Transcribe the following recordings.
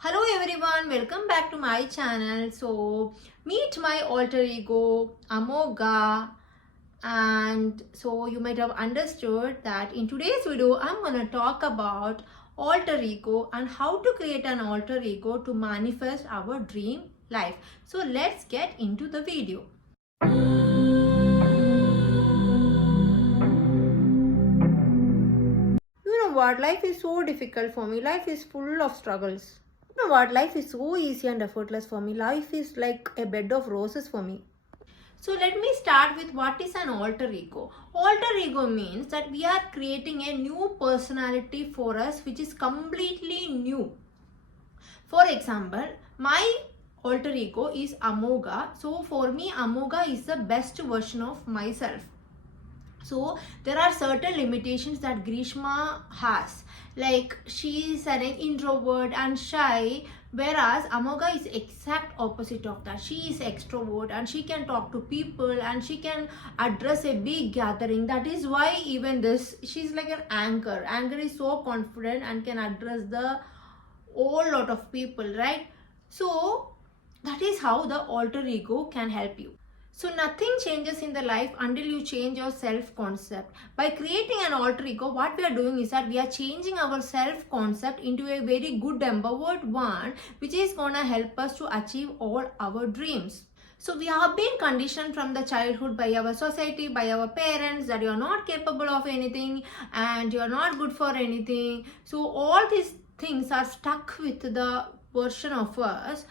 Hello everyone, welcome back to my channel. So meet my alter ego Amoga, and so you might have understood that in today's video I'm going to talk about alter ego and how to create an alter ego to manifest our dream life. So let's get into the video. You know what, life is so difficult for me. Life is full of struggles. You know what, life is so easy and effortless for me. Life is like a bed of roses for me. So let me start with what is an alter ego. Alter ego means that we are creating a new personality for us which is completely new. For example, my alter ego is Amoga. So for me, Amoga is the best version of myself. So there are certain limitations that Grishma has, like she is an introvert and shy, whereas Amoga is exact opposite of that. She is extrovert and she can talk to people and she can address a big gathering. That is why even this, she's like an anchor. Anchor is so confident and can address the whole lot of people, right? So that is how the alter ego can help you. So nothing changes in the life until you change your self-concept. By creating an alter ego, what we are doing is that we are changing our self-concept into a very good empowered one, which is going to help us to achieve all our dreams. So we have been conditioned from the childhood by our society, by our parents, that you are not capable of anything and you are not good for anything. So all these things are stuck with the version of us.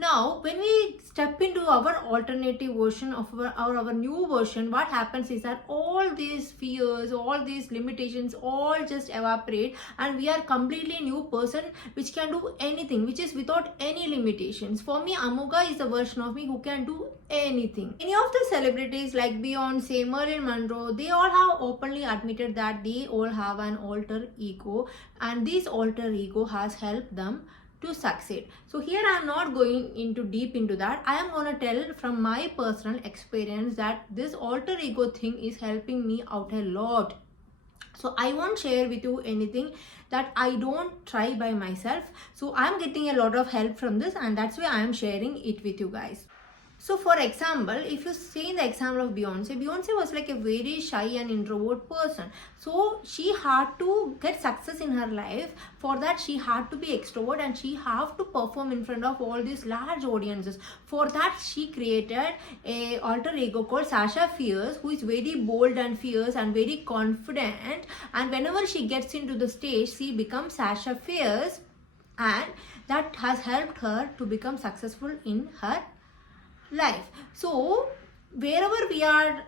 Now, when we step into our alternative version of our new version, what happens is that all these fears, all these limitations, all just evaporate and we are completely new person which can do anything, which is without any limitations. For me, Amoga is the version of me who can do anything. Many of the celebrities like Beyonce, Marilyn Monroe, they all have openly admitted that they all have an alter ego, and this alter ego has helped them to succeed. So here I am not going into deep into that. I am going to tell from my personal experience that this alter ego thing is helping me out a lot. So I won't share with you anything that I don't try by myself. So I am getting a lot of help from this, and that's why I am sharing it with you guys. So for example, if you see the example of Beyonce was like a very shy and introvert person. So she had to get success in her life. For that, she had to be extrovert and she have to perform in front of all these large audiences. For that, she created a alter ego called Sasha Fierce, who is very bold and fierce and very confident. And whenever she gets into the stage, she becomes Sasha Fierce, and that has helped her to become successful in her life. So wherever we are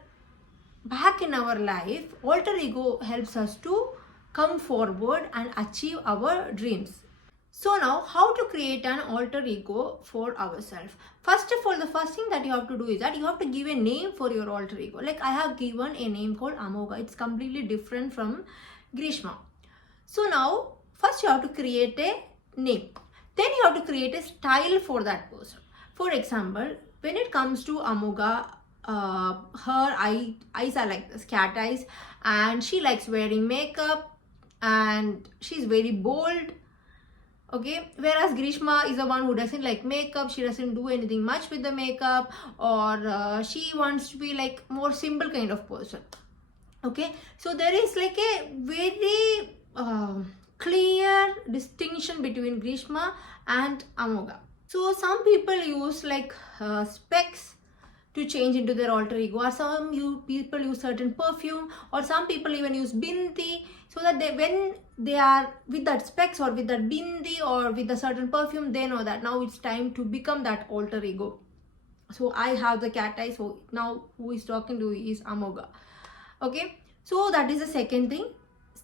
back in our life, alter ego helps us to come forward and achieve our dreams. So now, how to create an alter ego for ourselves? First of all, the first thing that you have to do is that you have to give a name for your alter ego. Like I have given a name called Amoga. It's completely different from Grishma. So now, first you have to create a name. Then you have to create a style for that person. For example, when it comes to Amoga, her eyes are like this, cat eyes, and she likes wearing makeup and she's very bold. Okay, whereas Grishma is the one who doesn't like makeup. She doesn't do anything much with the makeup, or she wants to be like more simple kind of person. Okay, so there is like a very clear distinction between Grishma and Amoga. So some people use like specs to change into their alter ego, or some people use certain perfume, or some people even use bindi, so that when they are with that specs or with that bindi or with a certain perfume, they know that now it's time to become that alter ego. So I have the cat eye, so now who is talking to is Amoga. Okay, so that is the second thing.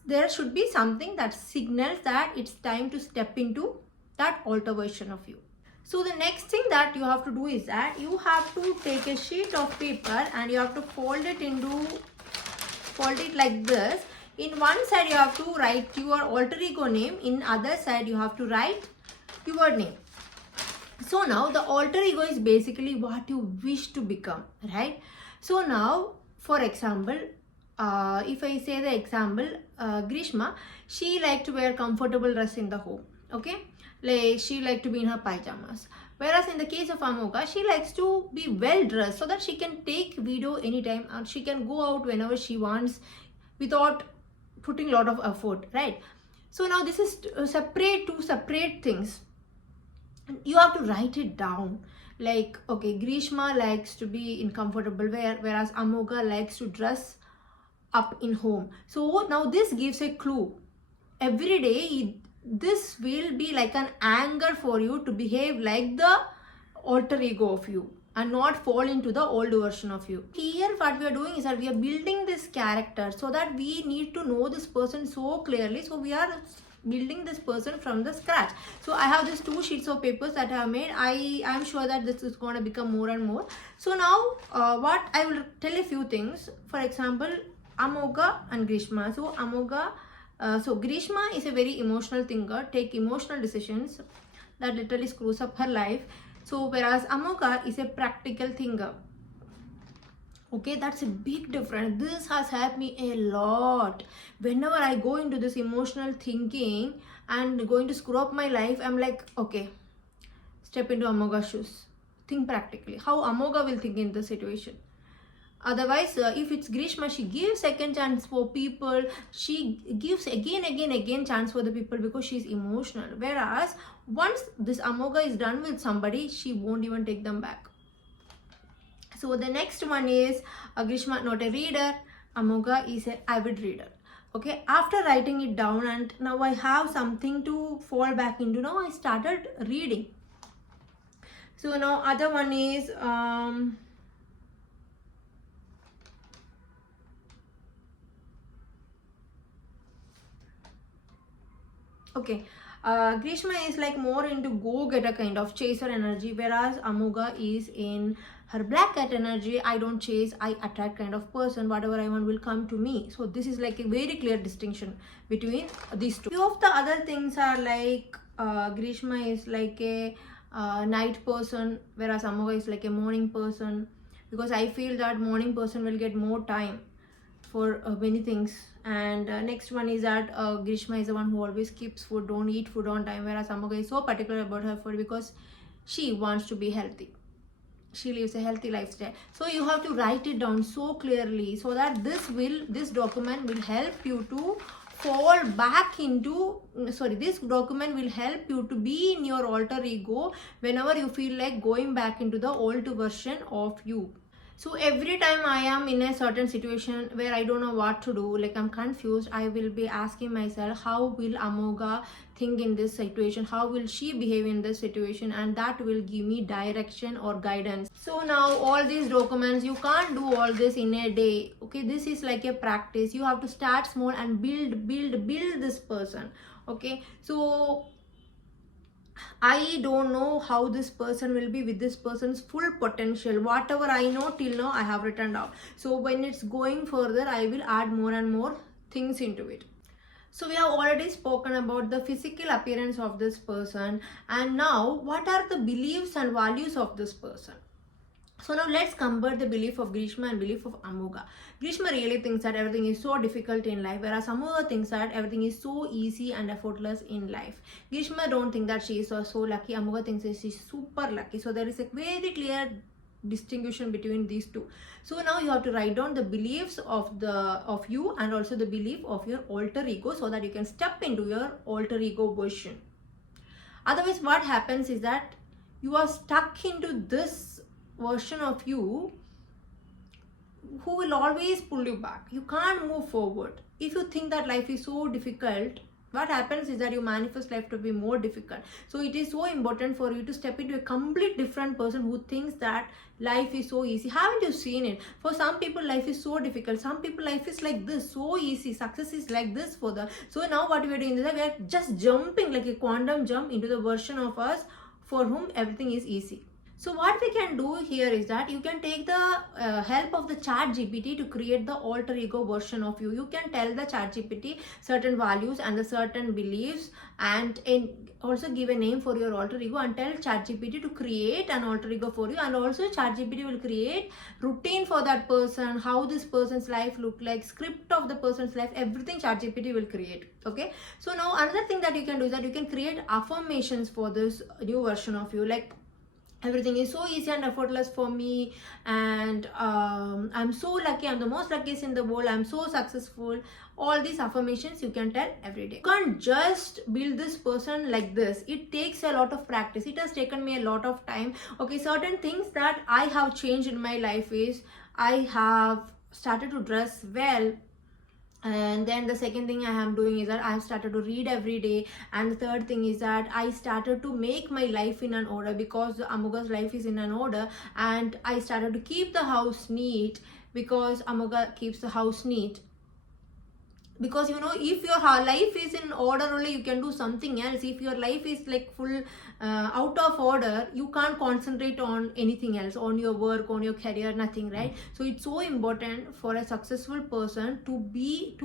There should be something that signals that it's time to step into that alter version of you. So the next thing that you have to do is that you have to take a sheet of paper and you have to fold it like this. In one side you have to write your alter ego name, in other side you have to write your name. So now the alter ego is basically what you wish to become, right? So now, for example, if I say the example, Grishma, she liked to wear comfortable dress in the home. Okay, like she like to be in her pajamas, whereas in the case of Amoga, she likes to be well dressed so that she can take video anytime and she can go out whenever she wants without putting a lot of effort, right? So now this is two separate things. You have to write it down. Like, okay, Grishma likes to be in comfortable wear, whereas Amoga likes to dress up in home. So now this gives a clue. Every day this will be like an anger for you to behave like the alter ego of you and not fall into the old version of you. Here what we are doing is that we are building this character so that we need to know this person so clearly. So we are building this person from the scratch. So I have these 2 sheets of papers that I have made. I am sure that this is going to become more and more. So now what I will tell a few things. For example, Amoga and Grishma. So Amoga, so Grishma is a very emotional thinker, take emotional decisions that literally screws up her life. So whereas Amoga is a practical thinker. Okay, that's a big difference. This has helped me a lot. Whenever I go into this emotional thinking and going to screw up my life, I'm like, okay, step into Amoga's shoes. Think practically. How Amoga will think in the situation. Otherwise, if it's Grishma, she gives second chance for people. She gives again chance for the people because she's emotional. Whereas once this Amoga is done with somebody, she won't even take them back. So the next one is Grishma, not a reader. Amoga is an avid reader. Okay, after writing it down and now I have something to fall back into. Now I started reading. So now other one is okay, Grishma is like more into go-getter kind of chaser energy, whereas Amoga is in her black cat energy. I don't chase, I attract kind of person. Whatever I want will come to me. So this is like a very clear distinction between these two. Few of the other things are like Grishma is like a night person, whereas Amoga is like a morning person, because I feel that morning person will get more time for many things. And next one is that Grishma is the one who always keeps food, don't eat food on time, whereas Amoga is so particular about her food because she wants to be healthy. She lives a healthy lifestyle. So you have to write it down so clearly so that this document will help you to fall back into, this document will help you to be in your alter ego whenever you feel like going back into the old version of you. So every time I am in a certain situation where I don't know what to do, like I'm confused, I will be asking myself, how will Amoga think in this situation? How will she behave in this situation? And that will give me direction or guidance. So now all these documents, you can't do all this in a day. Okay, this is like a practice. You have to start small and build this person. Okay, so I don't know how this person will be with this person's full potential. Whatever I know till now, I have written down. So when it's going further, I will add more and more things into it. So we have already spoken about the physical appearance of this person. And now, what are the beliefs and values of this person? So now let's compare the belief of Grishma and belief of Amoga. Grishma really thinks that everything is so difficult in life, whereas Amoga thinks that everything is so easy and effortless in life. Grishma don't think that she is so lucky. Amoga thinks that she is super lucky. So there is a very clear distinction between these two. So now you have to write down the beliefs of you and also the belief of your alter ego so that you can step into your alter ego version. Otherwise, what happens is that you are stuck into this version of you who will always pull you back. You can't move forward. If you think that life is so difficult, what happens is that you manifest life to be more difficult. So it is so important for you to step into a complete different person who thinks that life is so easy. Haven't you seen it? For some people life is so difficult. Some people life is like this, so easy. Success is like this for them. So now what we are doing is that we are just jumping like a quantum jump into the version of us for whom everything is easy. So what we can do here is that you can take the help of the ChatGPT to create the alter ego version of you. You can tell the ChatGPT certain values and the certain beliefs, and also give a name for your alter ego, and tell ChatGPT to create an alter ego for you. And also ChatGPT will create routine for that person, how this person's life look like, script of the person's life, everything ChatGPT will create. Okay, so now another thing that you can do is that you can create affirmations for this new version of you, like everything is so easy and effortless for me, and I'm so lucky, I'm the most luckiest in the world, I'm so successful. All these affirmations you can tell every day. You can't just build this person like this. It takes a lot of practice. It has taken me a lot of time. Okay, certain things that I have changed in my life is I have started to dress well, and then the second thing I am doing is that I have started to read every day, and the third thing is that I started to make my life in an order, because Amoga's life is in an order, and I started to keep the house neat, because Amoga keeps the house neat. Because you know, if your life is in order only, you can do something else. If your life is like full out of order, you can't concentrate on anything else, on your work, on your career, nothing, right? So it's so important for a successful person to be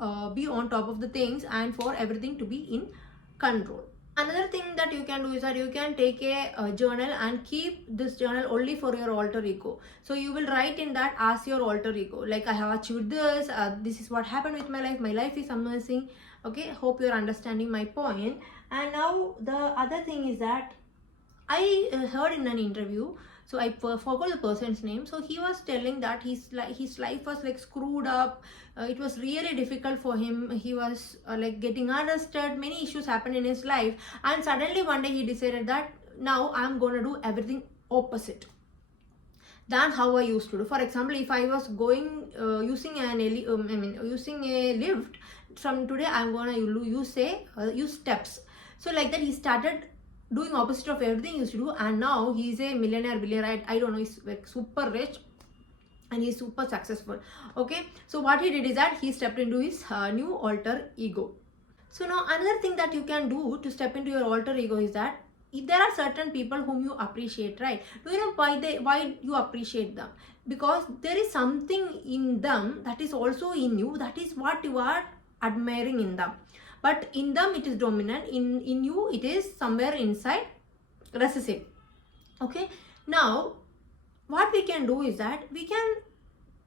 on top of the things, and for everything to be in control. Another thing that you can do is that you can take a journal and keep this journal only for your alter ego. So you will write in that as your alter ego, like I have achieved this, this is what happened with my life is amazing. Okay, hope you're understanding my point. And now the other thing is that I heard in an interview, so I forgot the person's name. So he was telling that his life was like screwed up. It was really difficult for him. He was like getting arrested. Many issues happened in his life, and suddenly one day he decided that now I'm gonna do everything opposite than how I used to do. For example, if I was going using using a lift, from today I'm gonna use steps. So like that, he started doing opposite of everything he used to do, and now he's a millionaire, billionaire, I don't know, he's like super rich and he's super successful. Okay, so what he did is that he stepped into his new alter ego. So now another thing that you can do to step into your alter ego is that if there are certain people whom you appreciate, right? Do you know why you appreciate them? Because there is something in them that is also in you, that is what you are admiring in them. But in them it is dominant, in you it is somewhere inside recessive. Okay, now what we can do is that we can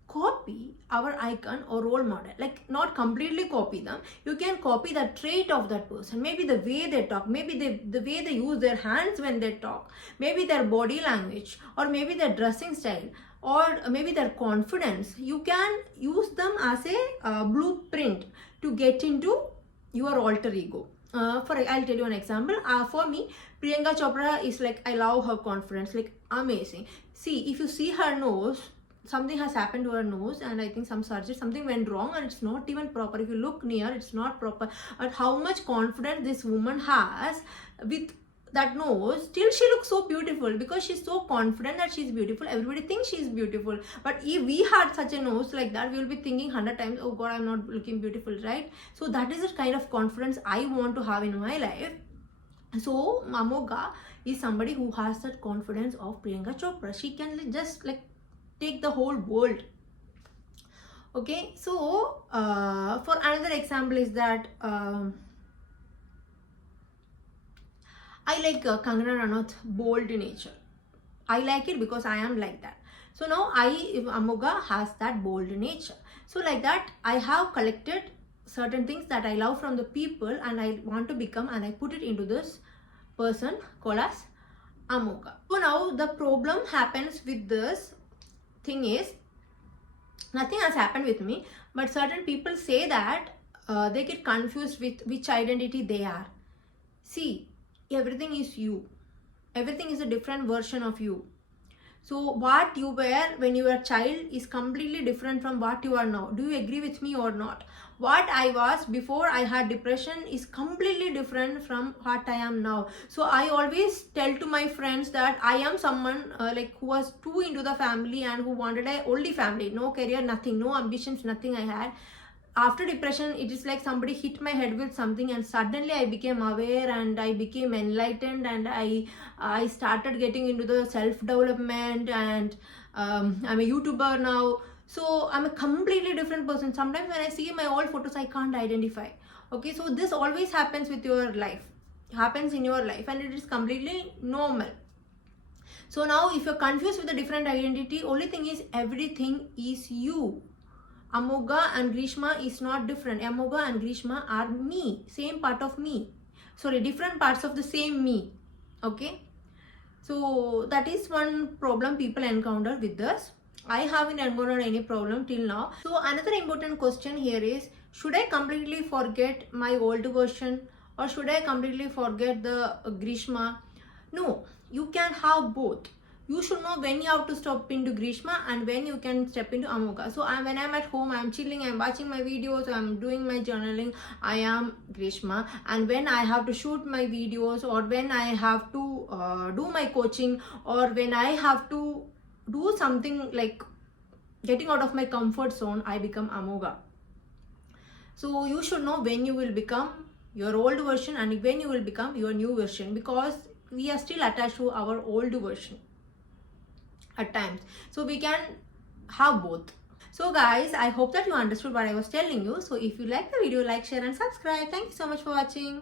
copy our icon or role model, like not completely copy them. You can copy the trait of that person, maybe the way they talk, maybe the way they use their hands when they talk, maybe their body language, or maybe their dressing style, or maybe their confidence. You can use them as a blueprint to get into your alter ego. I'll tell you an example. For me, Priyanka Chopra is like, I love her confidence, like amazing. See, if you see her nose, something has happened to her nose, and I think some surgery, something went wrong, and it's not even proper. If you look near, it's not proper. But how much confidence this woman has with that nose, still she looks so beautiful, because she's so confident that she's beautiful. Everybody thinks she's beautiful. But if we had such a nose like that, we will be thinking 100 times, oh god, I'm not looking beautiful, right? So that is the kind of confidence I want to have in my life. So Amoga is somebody who has that confidence of Priyanka Chopra. She can just like take the whole world. Okay, so for another example is that I like Kangana Ranaut's bold nature. I like it because I am like that. So now Amoga has that bold nature. So like that, I have collected certain things that I love from the people, and I want to become, and I put it into this person called as Amoga. So now the problem happens with this thing is, nothing has happened with me, but certain people say that they get confused with which identity they are. See, everything is you. Everything is a different version of you. So what you were when you were a child is completely different from what you are now. Do you agree with me or not? What I was before I had depression is completely different from what I am now. So I always tell to my friends that I am someone like who was too into the family and who wanted a only family, no career, nothing, no ambitions, nothing I had. after depression, it is like somebody hit my head with something, and suddenly I became aware and I became enlightened, and I started getting into the self development, and I'm a YouTuber now. So I'm a completely different person. Sometimes when I see my old photos, I can't identify. Okay, so this always happens with your life, happens in your life, and it is completely normal. So now if you're confused with a different identity, only thing is everything is you. Amoga and Grishma is not different. Amoga and Grishma are me, same part of me. Sorry, different parts of the same me. Okay. So that is one problem people encounter with this. I haven't encountered any problem till now. So another important question here is, should I completely forget my old version, or should I completely forget the Grishma? No, you can have both. You should know when you have to step into Grishma and when you can step into Amoga. So when I'm at home, I'm chilling, I'm watching my videos, I'm doing my journaling, I am Grishma. And when I have to shoot my videos, or when I have to do my coaching, or when I have to do something like getting out of my comfort zone, I become Amoga. So you should know when you will become your old version and when you will become your new version, because we are still attached to our old version at times. So we can have both. So guys, I hope that you understood what I was telling you. So if you like the video, like, share and subscribe. Thank you so much for watching.